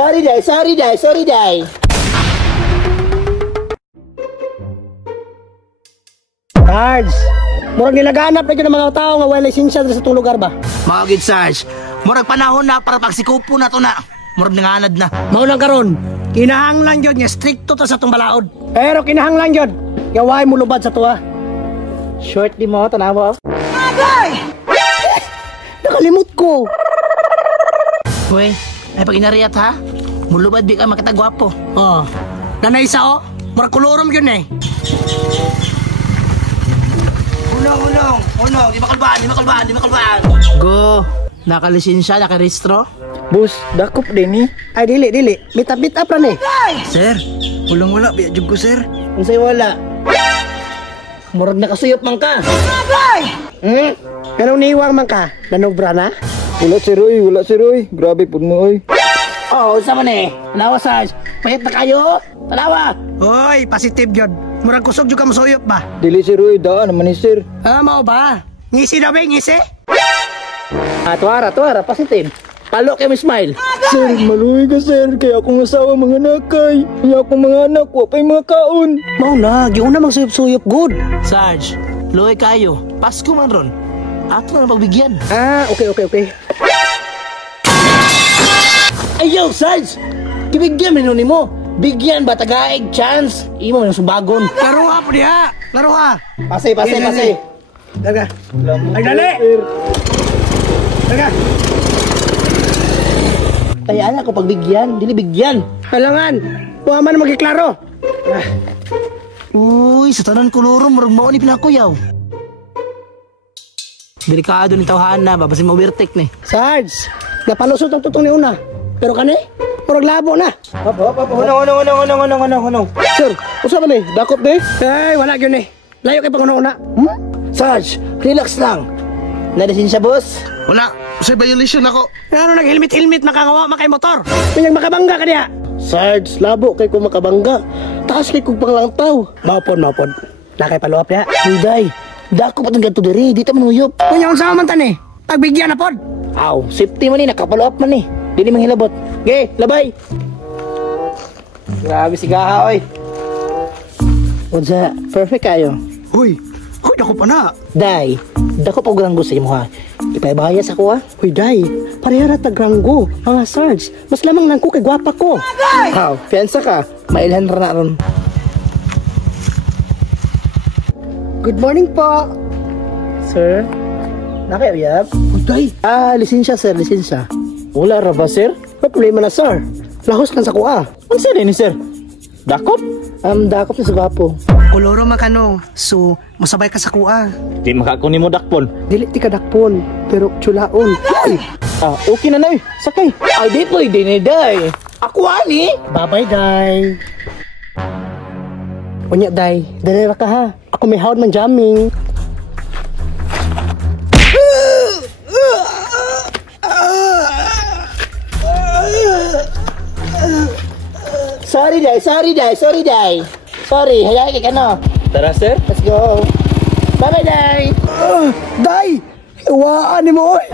Sorry, day. Sorry, day. Sorry, day. Sarge, murag nilaganap na yun ng mga tao nga wala lisensya sa itong lugar ba? Mga gid Sarge, murag panahon na para pagsikupo na to na. Murag nanganad na. Maulang karon, Kinahanglan yun, nga stricto to sa itong balaod. pero kinahanglan yun. Gaway mo lubad sa tuwa. Short di mo, tanawa. Agay! Nakalimot ko. Uy, ay pag inariyat ha, mulubad di ka makitagwapo. Oh, Nanay isa o, murag kolorom yun eh. Unong, di makalbaan. Go, nakalisensya, nakarehistro. Bus, dakop din eh. ay dili. Bit up lang eh. Sir, wala biya jud ko sir. Kung sa'yo wala. Murag nakasuyop man ka. Agay! Pero niwang man ka, nanobra na? Wala si Roy. Grabe pud mo oy. Oo, sa man eh. Tanawa, Sarge. Pahit na kayo. Tanawa. Uy, positive yun. Murag kusog yung kamusuyop ba? Dili si Roy, daan naman ni sir. Mao ba? Ngisi na ba, ngisi? Tuwara. Pasitin. Palo kayo smile. Sir, maluwi ka sir, kaya akong asawa mga nakay. Kaya akong mga anak, wapay mga kaon. Mau na, giuna mang suyop-suyop good. Sarge, luoy kayo. Pasko man ron. Ato na pagbigyan. Okay. Ayaw, Sarge! Kibigyan minuni mo. Bigyan ba tagaig chance? Imo ng subagon. Laro ha po diha. Laro ha. Pase. Daga. Ay, dali! Daga. Tayaan ako pagbigyan, dili bigyan. Halangan, huwag man magiklaro. Uy, sa tanan kuluro, murag mao ni pinakuyaw. Delikado ni tawhaan na, babasin mo overtake ni. Sarge, napalusot ang tutong ni una. Pero kani, murag labo na. Hunong. Sir, usa man eh, dakop de. Ay, wala gyud eh. Layo kay panguna-una. Sarge, relax lang. Nadasin siya, boss. Wala, sa violation ako. Ano nag-helmet makangawa makay motor? Kanyang makabangga ka niya. Sarge, labo kay ko makabangga. Taas kay kong panglangtaw. Mapon. Nakay paluap niya. Huday, dako pa itong ganito diri. Dito manuyop. Kunya unsa man tan eh. Pagbigyan na pod. Aw, safety man eh. Nakapaluap man eh. Dili manghilabot. Okay, labay. Grabe si Gaha, oy. Unsa, perfect kayo. Uy, dako pa na. Day, dako pa granggo sa imo ha. Ipaibayas ako ha. Hoy day, parehara ta granggo. Mga Sarge, mas lamang nang ko kay gwapa ko. How, fiansa ka. Mailhan ra ron. Good morning po. Sir, nakiuyab? Hoy day. Lisensya sir, lisensya. Wala ra ba sir? May problema na sir. Lahos kan sa kuha. Ang sir ni sir? Dakop? Dakop na sa gwapo. Koloro makano. So, masabay ka sa kuha. Di makakuni mo dakpon. Dili ti kadakpon, pero tsulaon. Ay! Okay na na eh. Sakay. Ay, di po, di ni day. Ako ani. Bye-bye, day. Unya, day. Dali ra ka ha. Ako may hawad man jamming. Sorry, day. Sorry, hayaan ka no. Tara sir. Let's go. Bye-bye, day. Day! Iwaan ni mo, oy.